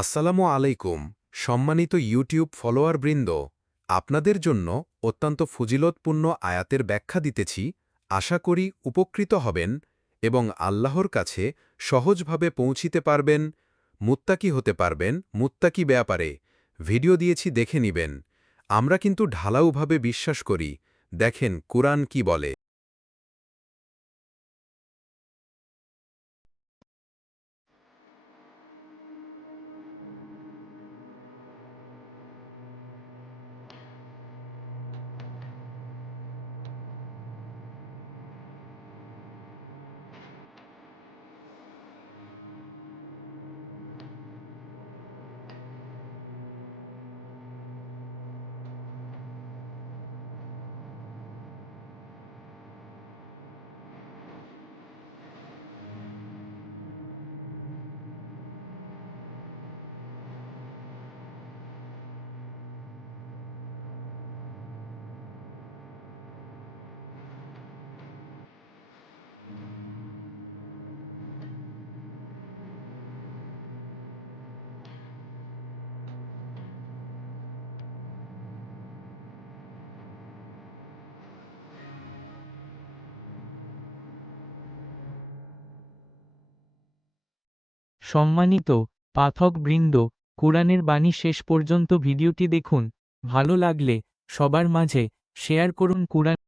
আসসালামু আলাইকুম সম্মানিত ইউটিউব ফলোয়ারবৃন্দ, আপনাদের জন্য অত্যন্ত ফজিলতপূর্ণ আয়াতের ব্যাখ্যা দিতেছি। আশা করি উপকৃত হবেন এবং আল্লাহর কাছে সহজভাবে পৌঁছিতে পারবেন, মুত্তাকি হতে পারবেন। মুত্তাকি ব্যাপারে ভিডিও দিয়েছি, দেখে নিবেন। আমরা কিন্তু ঢালাওভাবে বিশ্বাস করি। দেখেন কুরআন কি বলে। সম্মানিত পাঠকবৃন্দ, কুরআনের বাণী শেষ পর্যন্ত ভিডিওটি দেখুন। ভালো লাগলে সবার মাঝে শেয়ার করুন। কুরআন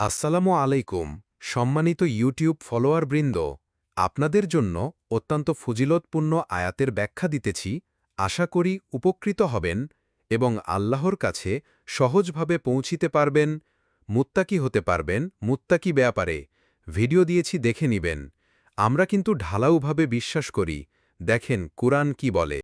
আসসালামু আলাইকুম সম্মানিত ইউটিউব ফলোয়ারবৃন্দ, আপনাদের জন্য অত্যন্ত ফজিলতপূর্ণ আয়াতের ব্যাখ্যা দিতেছি। আশা করি উপকৃত হবেন এবং আল্লাহর কাছে সহজভাবে পৌঁছিতে পারবেন, মুত্তাকি হতে পারবেন। মুত্তাকি ব্যাপারে ভিডিও দিয়েছি, দেখে নিবেন। আমরা কিন্তু ঢালাওভাবে বিশ্বাস করি। দেখেন কুরআন কি বলে।